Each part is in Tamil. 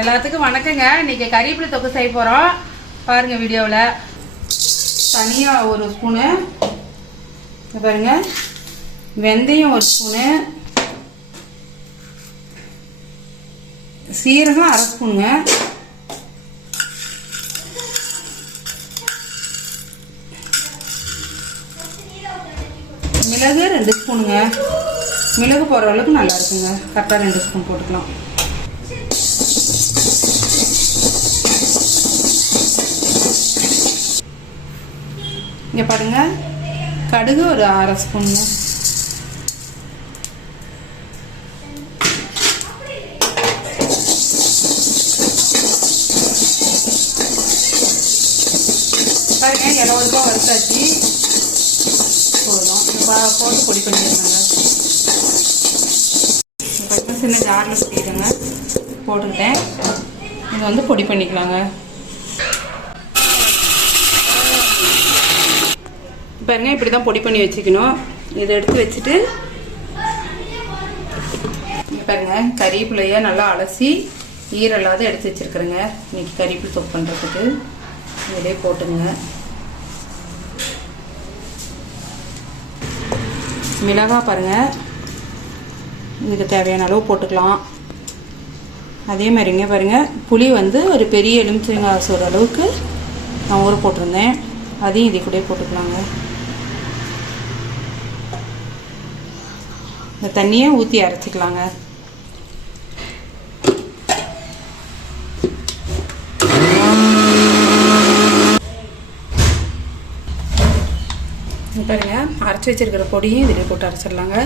எல்லாத்துக்கும் வணக்கங்க. இன்னைக்கு கறிவேப்பிலை தொக்கு செய்ய போகிறோம் பாருங்க வீடியோவில். தனியாக ஒரு ஸ்பூனு பாருங்க. வெந்தயம் ஒரு ஸ்பூனு சீரகம் அரை ஸ்பூனுங்க மிளகு ரெண்டு ஸ்பூனுங்க மிளகு போடுற அளவுக்கு நல்லா இருக்குங்க. கரெக்டாக ரெண்டு ஸ்பூன் போட்டுக்கலாம். இங்கே பாருங்க. கடுகு ஒரு அரை ஸ்பூனுங்க பாருங்க இருபது ரூபா வறுத்தாச்சு. போதும். போட்டு பொடி பண்ணிடுறாங்க பாருங்க சின்ன ஜாரில் கொட்டிடுங்க போட்டுக்கிட்டேன். இதை வந்து பொடி பண்ணிக்கலாங்க. பாருங்க இப்படி தான் பொடி பண்ணி வச்சுக்கணும். இதை எடுத்து வச்சுட்டு பாருங்க கறிவேப்பிலைய நல்லா அலசி ஈரல்லாத எடுத்து வச்சிருக்கிறேங்க. இன்னைக்கு கறிவேப்பிலை தொப்பு பண்ணுறதுக்கு இதிலே போட்டுங்க. மிளகாய் பாருங்கள் இதுக்கு தேவையான அளவு போட்டுக்கலாம். அதே மாதிரிங்க பாருங்கள் புளி வந்து ஒரு பெரிய எலுமிச்சங்காய் சொல்கிற அளவுக்கு நான் ஊற போட்டிருந்தேன். அதையும் இதை கூட போட்டுக்கலாங்க. இந்த தண்ணியை ஊற்றி அரைச்சிக்கலாங்க. பாருங்க அரைச்சி வச்சிருக்கிற பொடியும் இதில் போட்டு அரைச்சிடலாங்க.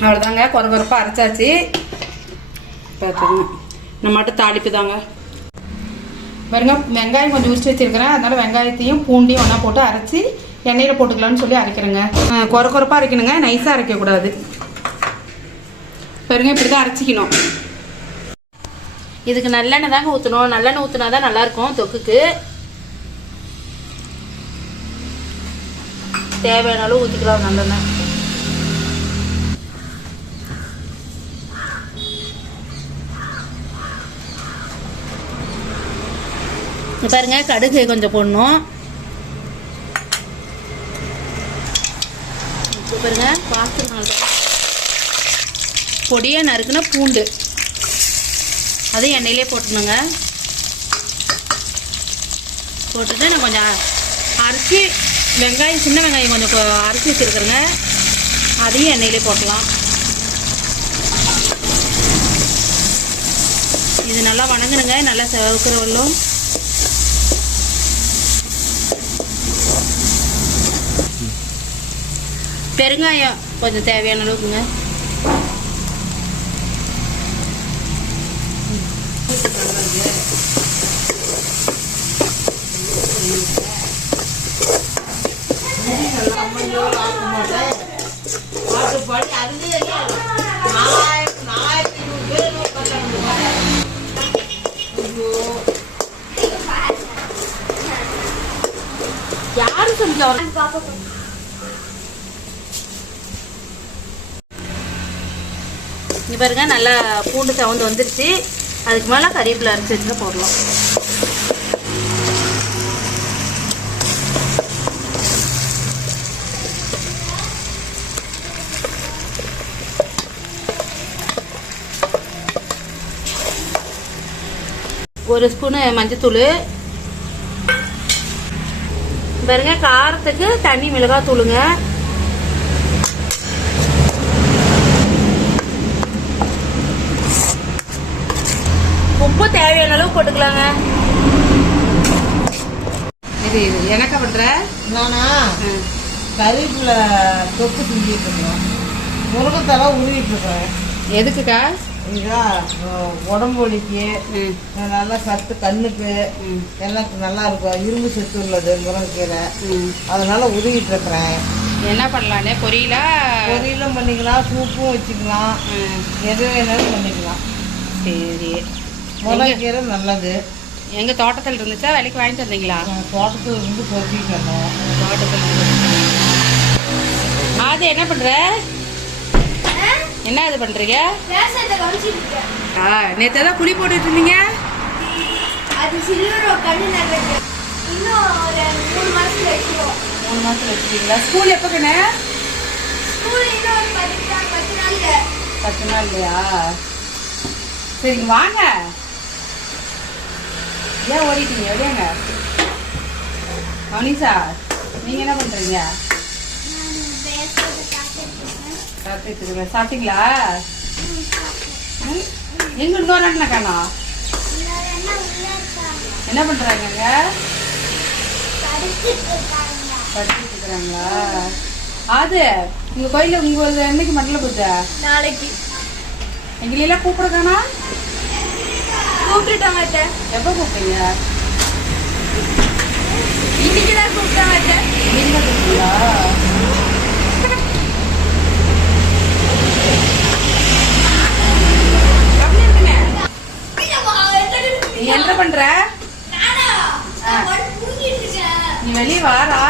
அவ்வளோதாங்க குறை குறைப்பாக அரைச்சாச்சு பார்த்துங்க நம்ம மட்டும் தாளிப்பு தாங்க. பாருங்க வெங்காயம் கொஞ்சம் உரிச்சு வச்சிருக்கிறேன். அதனால வெங்காயத்தையும் பூண்டையும் ஒன்றா போட்டு அரைச்சி எண்ணெயில் போட்டுக்கலாம்னு சொல்லி அரைக்கிறேங்க. குறை குறைப்பாக அரைக்கணுங்க. நைஸாக அரைக்கக்கூடாது. பாருங்க இப்படி தான் அரைச்சிக்கணும். இதுக்கு நல்லெண்ணெய் தாங்க ஊற்றணும் நல்லெண்ணெய் ஊற்றினா தான் நல்லாயிருக்கும் தொக்குக்கு. தேவையான அளவு ஊற்றிக்கலாம் நல்லெண்ணெய். பாருங்க கடுகு கொஞ்சம் போடணும். இப்போ பாருங்க பாத்திரம் பொடியாக நறுக்குன்னா பூண்டு. அதையும் எண்ணெயிலே போட்டுணுங்க போட்டுட்டு நான் கொஞ்சம் அரிசி வெங்காயம் சின்ன வெங்காயம் கொஞ்சம் அரிசி வச்சுருக்குறேங்க. அதையும் எண்ணெயிலே போட்டலாம் இது நல்லா வணங்கணுங்க நல்லா செவக்கிற பெருங்காயம் கொஞ்சம் தேவையான அளவுக்குங்க. யாரு செஞ்சா இங்க பாருங்க நல்லா பூண்டு சவுந்து வந்துருச்சு. அதுக்கு மேலே கறிவேப்பிலை அரைச்சி வச்சுட்டு போடலாம். ஒரு ஸ்பூனு மஞ்சத்தூள். பாருங்க காரத்துக்கு தண்ணி மிளகாய் தூளுங்க உப்பு தேவையான அளவு போட்டுக்கலாங்க. இது இது எனக்கு பண்ற? நானா? கறிவேப்பிலை தொக்கு செஞ்சுட்டு இருக்கேன் முருங்கைத்தலை உருவிட்டு எதுக்குக்கா? இதா உடம்பு வலிக்கு. நல்லா சத்து கண்ணுக்கு எல்லாம் நல்லா இருக்கும். இரும்பு சத்து உள்ளது முருங்கைக்கீரை. அதனால உருவிட்டு இருக்கிறேன். என்ன பண்ணலானே பொரியலா? பொரியலும் பண்ணிக்கலாம் சூப்பும் வச்சுக்கலாம். எது வேணாலும் பண்ணிக்கலாம். சரி. முருங்கைக்கீரை நல்லது. எங்க தோட்டத்தில் இருந்துச்சா? விலைக்கு வாங்கிட்டு வந்தீங்களா? தோட்டத்துல இருந்து தோட்டத்தில் ஆதி என்ன பண்ற? என்ன இது பண்றீங்க? ஆ நேற்று தான் குழி போட்டுட்டு இருந்தீங்க? அது சில்வர் இன்னும் மூணு மாசத்துல வச்சிருவோம். மூணு ஸ்கூல் எப்போ கண்ணு? ஸ்கூல் இன்னும் நாள் பத்து நாள் இல்லையா சரிங்க வாங்க. ஏன் ஓடிட்டீங்க? வெளியாங்க மனிஷா நீங்க என்ன பண்றீங்க? சாப்பிட்டு. சாப்பிட்டீங்களா? எங்க இன்னொரு காணோம் என்ன பண்றாங்கங்க? படிச்சுட்டு இருக்கிறாங்களா அது உங்க கோயில உங்க என்னைக்கு மண்டல பூஜை நாளைக்கு. எங்களெல்லாம் கூப்பிட அத்தை. எப்போ கூப்பிட்டீங்க? இன்னைக்கு தான் கூப்பிட்டாங்க அத்தை. நீங்க கூப்பிட்டீங்களா? என்ன பண்ற. நீ வெளியே வாரா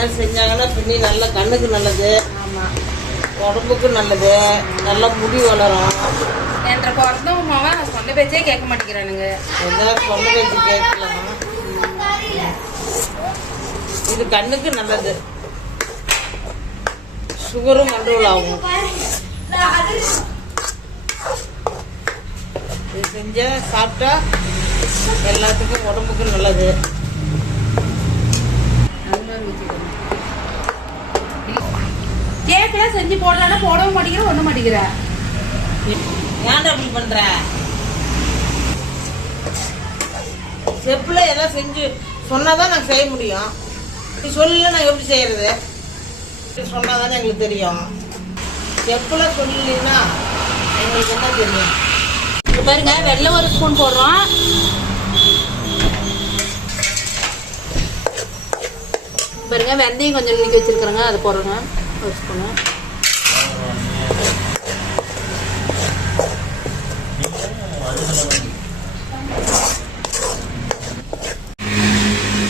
மேலே செஞ்சாங்கன்னா பின்னி நல்ல கண்ணுக்கு நல்லது. ஆமா. உடம்புக்கு நல்லது. நல்லா முடி வளரும். என்ற பிறந்தவங்க அவன் சொன்ன பேச்சே கேட்க மாட்டேங்கிறானுங்க. எல்லாம் சொன்ன பேச்சு கேட்கலாம். இது கண்ணுக்கு நல்லது. சுகரும் கண்ட்ரோல் ஆகும். இது செஞ்சா சாப்பிட்டா எல்லாத்துக்கும் உடம்புக்கு நல்லது. கேக்கெல்லாம் செஞ்சு போடலாம்னா போடவும் மாட்டேங்கிற ஒண்ணும் மாட்டேங்கிற. ஏன்டா அப்படி பண்ற? செப்புல எல்லாம் செஞ்சு சொன்னாதான் நான் செய்ய முடியும். சொல்லல நான் எப்படி செய்யறது? சொன்னாதானே எங்களுக்கு தெரியும். செப்புல சொல்லலைன்னா எங்களுக்கு என்ன தெரியும்? பாருங்க வெள்ளை ஒரு ஸ்பூன் போடுறோம். பாருங்க வெந்தயம் கொஞ்சம் இன்னைக்கு வச்சிருக்கிறேங்க அதை போடுறோங்க ஸ்பூனு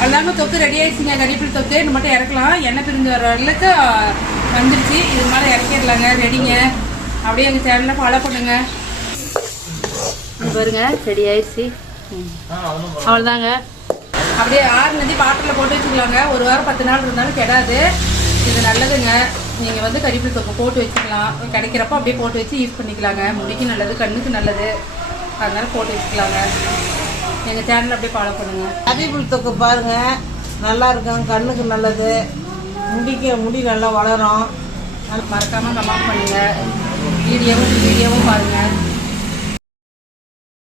அதாங்க தொக்கு ரெடி ஆயிடுச்சுங்க. கறிப்பில் தொக்கு. இது மட்டும் இறக்கலாம். எண்ணெய் பிரிஞ்சு வர அளவுக்கு வந்துருச்சு. இது மேலே இறக்கிடலாங்க. ரெடிங்க அப்படியே எங்கள் சேனலை ஃபாலோ பண்ணுங்க. பாருங்க. ரெடி ஆயிடுச்சு. அவ்வளோதாங்க அப்படியே ஆறு நதி பாத்திரத்தில் போட்டு வச்சுக்கலாங்க. ஒரு வாரம் பத்து நாள் இருந்தாலும் கெடாது. இது நல்லதுங்க. நீங்கள் வந்து கறிப்பில் தொக்கு போட்டு வச்சுக்கலாம். கிடைக்கிறப்ப அப்படியே போட்டு வச்சு யூஸ் பண்ணிக்கலாங்க. முடிக்கு நல்லது கண்ணுக்கு நல்லது. அதனால போட்டு வச்சுக்கலாங்க. எங்கள் சேனல் அப்படியே ஃபாலோ பண்ணுங்கள் கறிப்புள் தொக்கு பாருங்க. நல்லா இருக்கும். கண்ணுக்கு நல்லது. முடிக்கு முடி நல்லா வளரும். மறக்காமல் கமெண்ட் பண்ணுங்கள் வீடியோவும் வீடியோவும் பாருங்கள்